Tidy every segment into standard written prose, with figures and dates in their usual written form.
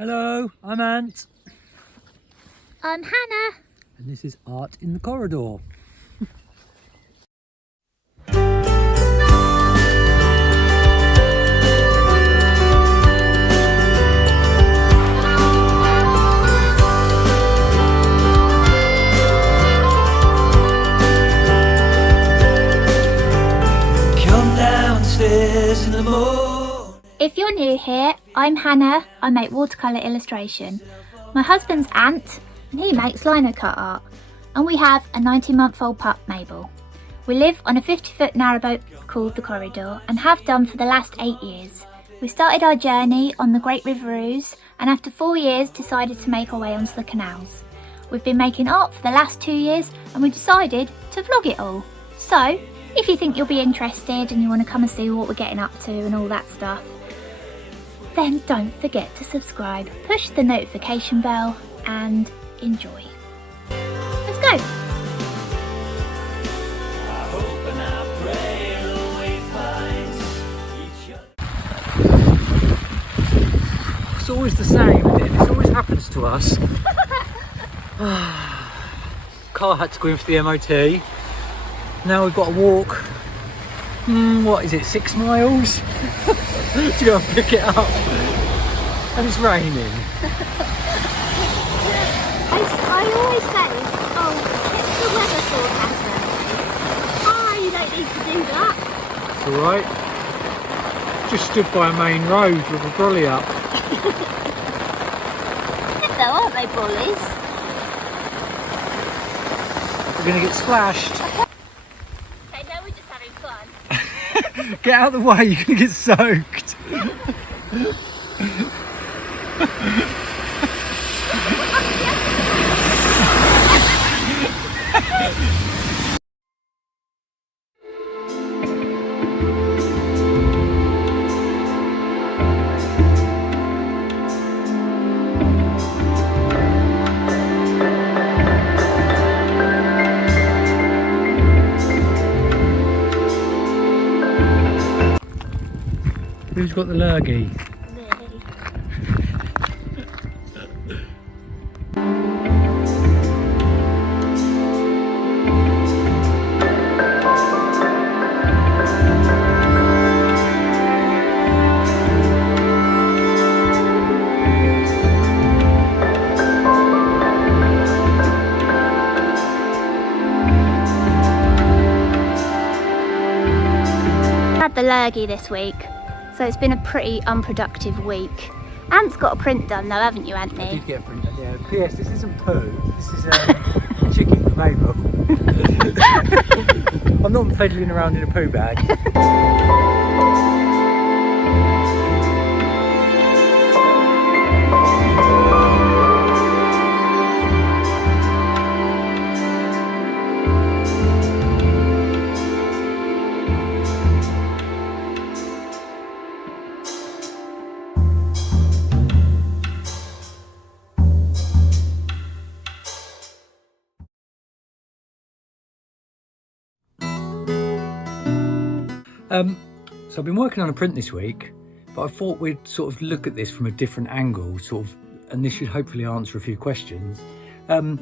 Hello, I'm Ant. I'm Hannah. And this is Art in the Corridor. Come downstairs in the morning. If you're new here, I'm Hannah. I make watercolour illustration. My husband's Ant and he makes lino cut art. And we have a 19-month-old pup, Mabel. We live on a 50-foot narrowboat called the Corridor and have done for the last 8 years. We started our journey on the Great River Ouse and after 4 years decided to make our way onto the canals. We've been making art for the last 2 years and we decided to vlog it all. So, if you think you'll be interested and you want to come and see what we're getting up to and all that stuff, then don't forget to subscribe, push the notification bell and enjoy. Let's go! I hope and I pray the way finds each other. It's always the same, isn't it? This always happens to us. Car had to go in for the MOT. Now we've got to walk, what is it, 6 miles? To go and pick it up. And it's raining. I always say, oh, check the weather forecaster. You don't need to do that. It's alright. Just stood by a main road with a brolly up. Good though, aren't they, bullies? We're going to get splashed. Okay, now we're just having fun. Get out of the way, you're going to get soaked. Who's got the lurgy? Had the lurgy this week, so it's been a pretty unproductive week. Ant's got a print done though, haven't you, Anthony? I did get a print done, yeah. P.S. This isn't poo, this is chicken for Mabel. I'm not fiddling around in a poo bag. So I've been working on a print this week, but I thought we'd sort of look at this from a different angle, and this should hopefully answer a few questions. So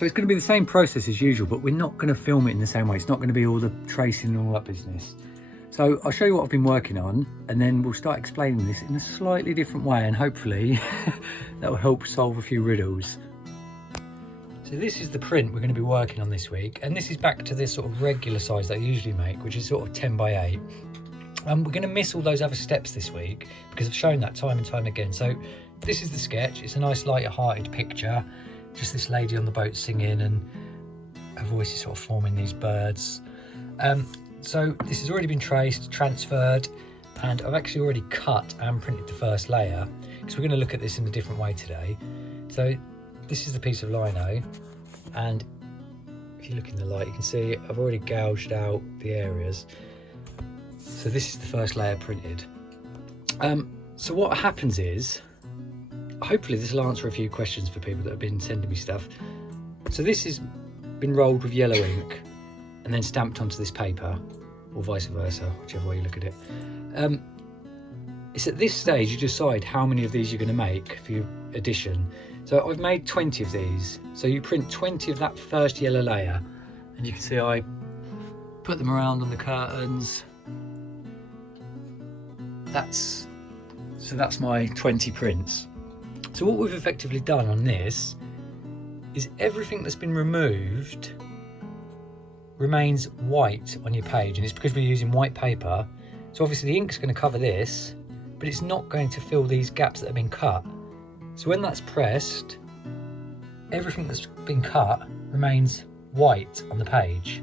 it's going to be the same process as usual, but we're not going to film it in the same way. It's not going to be all the tracing and all that business. So I'll show you what I've been working on, and then we'll start explaining this in a slightly different way, and hopefully that will help solve a few riddles. So this is the print we're going to be working on this week, and this is back to this sort of regular size that I usually make, which is sort of 10 by 8. We're going to miss all those other steps this week because I've shown that time and time again. So this is the sketch. It's a nice light-hearted picture, just this lady on the boat singing and her voice is sort of forming these birds. So this has already been traced, transferred, and I've actually already cut and printed the first layer because we're going to look at this in a different way today. So this is the piece of lino, and if you look in the light you can see I've already gouged out the areas. So this is the first layer printed. So what happens is, hopefully this will answer a few questions for people that have been sending me stuff. So this has been rolled with yellow ink and then stamped onto this paper, or vice versa, whichever way you look at it. it's at this stage you decide how many of these you're going to make for your edition. So I've made 20 of these. So you print 20 of that first yellow layer, and you can see I put them around on the curtains. That's my 20 prints. So what we've effectively done on this is everything that's been removed remains white on your page, and it's because we're using white paper. So obviously the ink's going to cover this, but it's not going to fill these gaps that have been cut. So when that's pressed, everything that's been cut remains white on the page.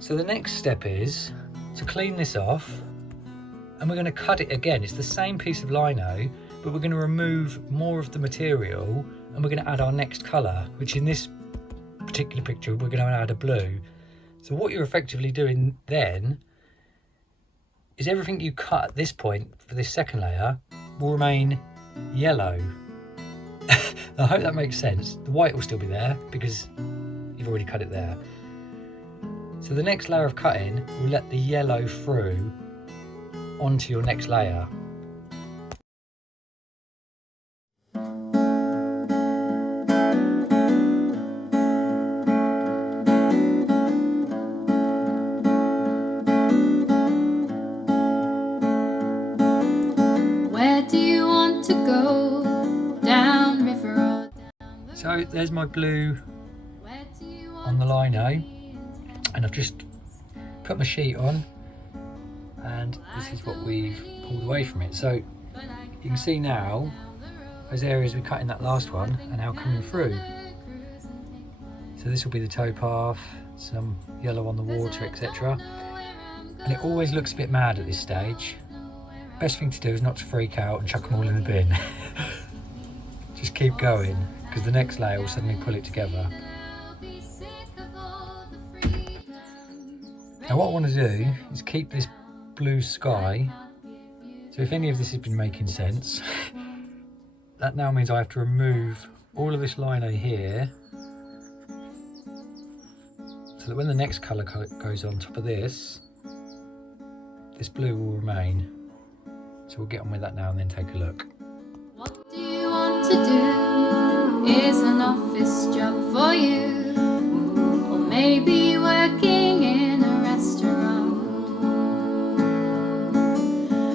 So the next step is to clean this off, and we're going to cut it again. It's the same piece of lino, but we're going to remove more of the material, and we're going to add our next colour, which in this particular picture we're going to add a blue. So what you're effectively doing then is everything you cut at this point for this second layer will remain yellow. I hope that makes sense. The white will still be there because you've already cut it there. So the next layer of cutting will let the yellow through onto your next layer. So there's my blue on the lino, and I've just put my sheet on, and this is what we've pulled away from it. So you can see now those areas we cut in that last one are now coming through. So this will be the towpath, some yellow on the water, etc. And it always looks a bit mad at this stage. Best thing to do is not to freak out and chuck them all in the bin. Just keep going, because the next layer will suddenly pull it together. Now what I want to do is keep this blue sky. So if any of this has been making sense, that now means I have to remove all of this lino here, so that when the next colour goes on top of this blue will remain. So we'll get on with that now and then take a look. What do you want to do? Is an office job for you? Or maybe working in a restaurant?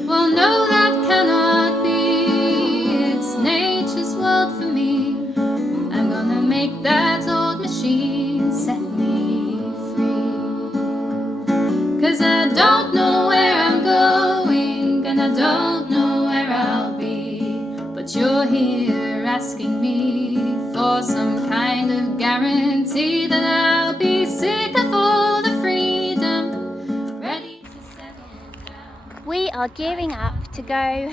Well, no, that cannot be. It's nature's world for me. I'm gonna make that old machine set me free. 'Cause I don't know where I'm going, and I don't know where I'll be. But you're here asking me for some kind of guarantee that I'll be sick of all the freedom, ready to settle down. We are gearing up to go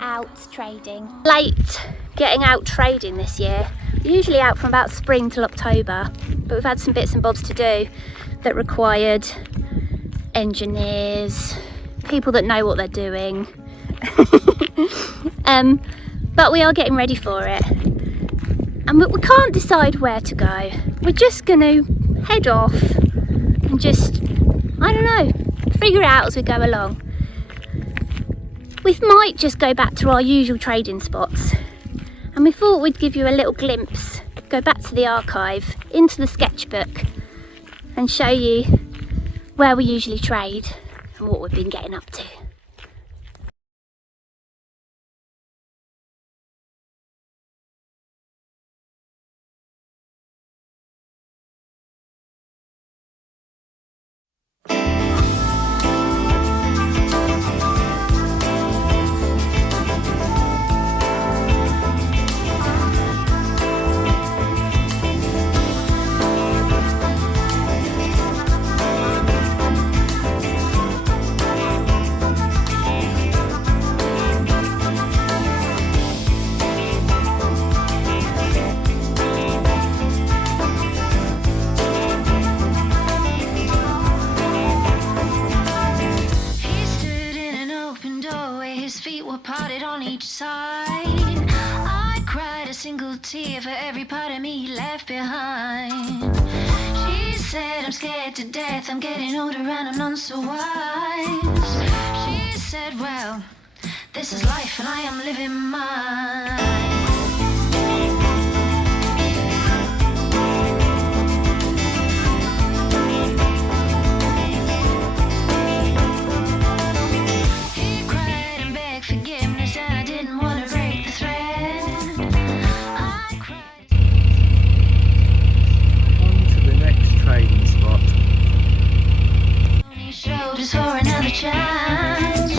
out trading. Late getting out trading this year. We're usually out from about spring till October, but we've had some bits and bobs to do that required engineers, people that know what they're doing. But we are getting ready for it, and we can't decide where to go. We're just going to head off and just, I don't know, figure it out as we go along. We might just go back to our usual trading spots, and we thought we'd give you a little glimpse, go back to the archive, into the sketchbook, and show you where we usually trade and what we've been getting up to. Parted on each side. I cried a single tear for every part of me left behind. She said I'm scared to death, I'm getting older and I'm none so wise. She said, well, this is life and I am living mine. He cried and begged forgiveness and I didn't want to break the thread. I cried. On to the next trading spot. On his shoulders for another chance.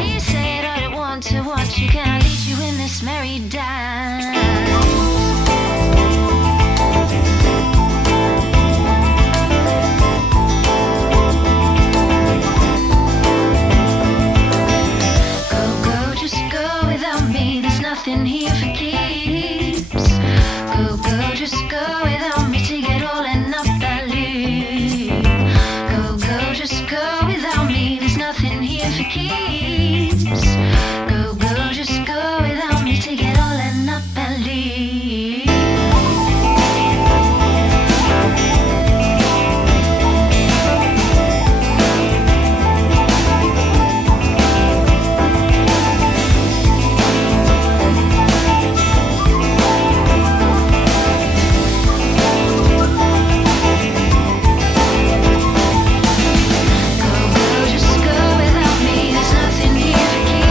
He said, I don't want to watch you, can I lead you in this merry dance? Go, go, just go without me, there's nothing here for keeps. Go, go, just go without me to get all and up that leave. Go, go, just go without me, there's nothing here for keeps. Go, go, just go without me to get all and up and leave. Go, go, just go without me, there's nothing here for keeps.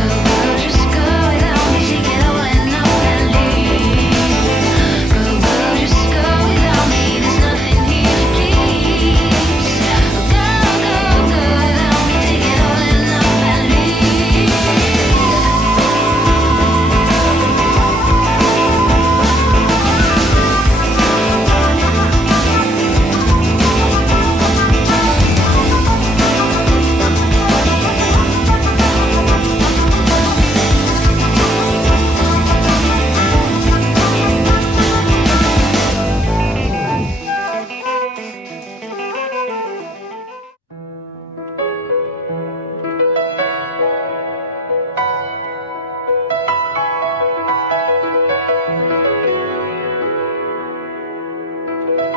Go, go, just go without me to get all and up and leave. Go, go, just go without me, there's nothing here for keeps. Go, go, go without me to get all and up and leave.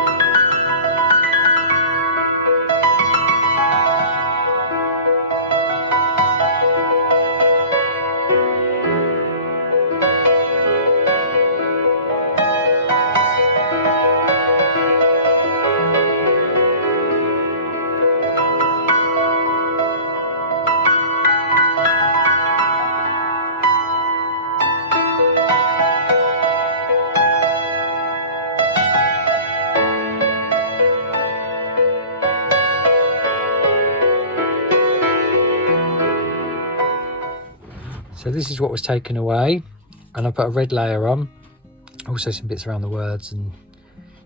So this is what was taken away, and I put a red layer on, also some bits around the words and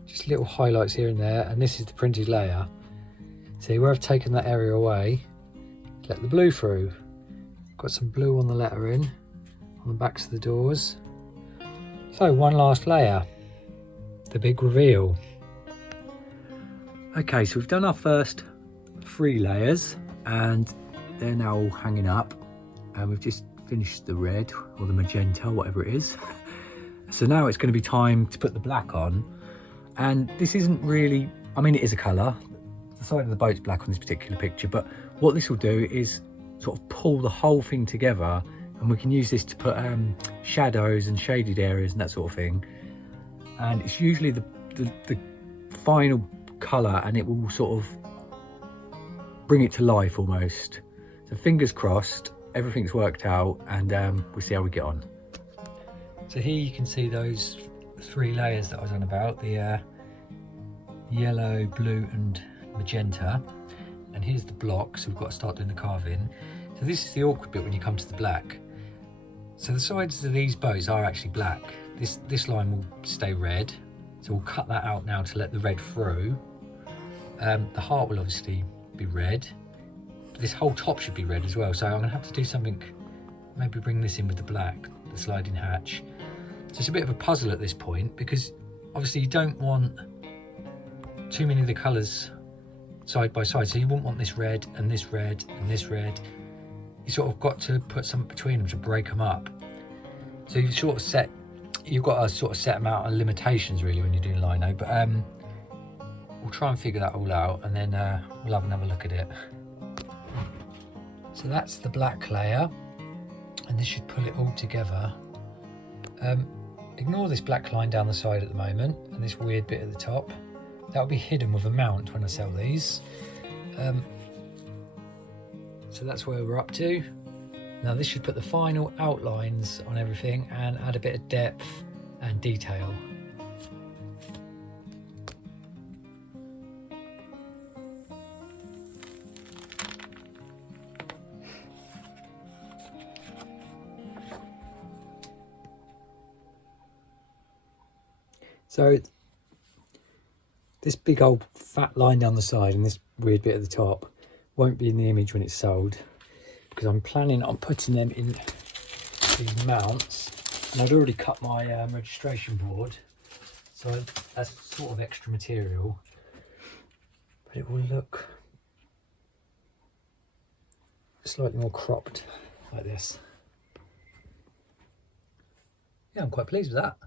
just little highlights here and there, and this is the printed layer. See where I've taken that area away, let the blue through. Got some blue on the lettering on the backs of the doors. So one last layer, the big reveal. Okay, so we've done our first 3 layers and they're now all hanging up, and we've just finished the red or the magenta, whatever it is. So now it's going to be time to put the black on, and this isn't really, I mean it is a colour, the side of the boat's black on this particular picture, but what this will do is sort of pull the whole thing together, and we can use this to put shadows and shaded areas and that sort of thing, and it's usually the final colour, and it will sort of bring it to life almost. So fingers crossed everything's worked out, and we'll see how we get on. So here you can see those 3 layers that I was on about, the yellow, blue and magenta, and here's the block, so we've got to start doing the carving. So this is the awkward bit when you come to the black. So the sides of these boats are actually black. This line will stay red, so we'll cut that out now to let the red through. The heart will obviously be red. This whole top should be red as well, so I'm gonna have to do something, maybe bring this in with the black, the sliding hatch. So it's a bit of a puzzle at this point, because obviously you don't want too many of the colours side by side, so you wouldn't want this red and this red and this red. You sort of got to put something between them to break them up. So you've got a sort of set amount of limitations really when you're doing lino, but we'll try and figure that all out, and then we'll have another look at it. So that's the black layer, and this should pull it all together. Ignore this black line down the side at the moment and this weird bit at the top. That will be hidden with a mount when I sell these. So that's where we're up to. Now this should put the final outlines on everything and add a bit of depth and detail. So this big old fat line down the side and this weird bit at the top won't be in the image when it's sold, because I'm planning on putting them in these mounts, and I'd already cut my registration board, so that's sort of extra material, but it will look slightly more cropped like this. Yeah, I'm quite pleased with that.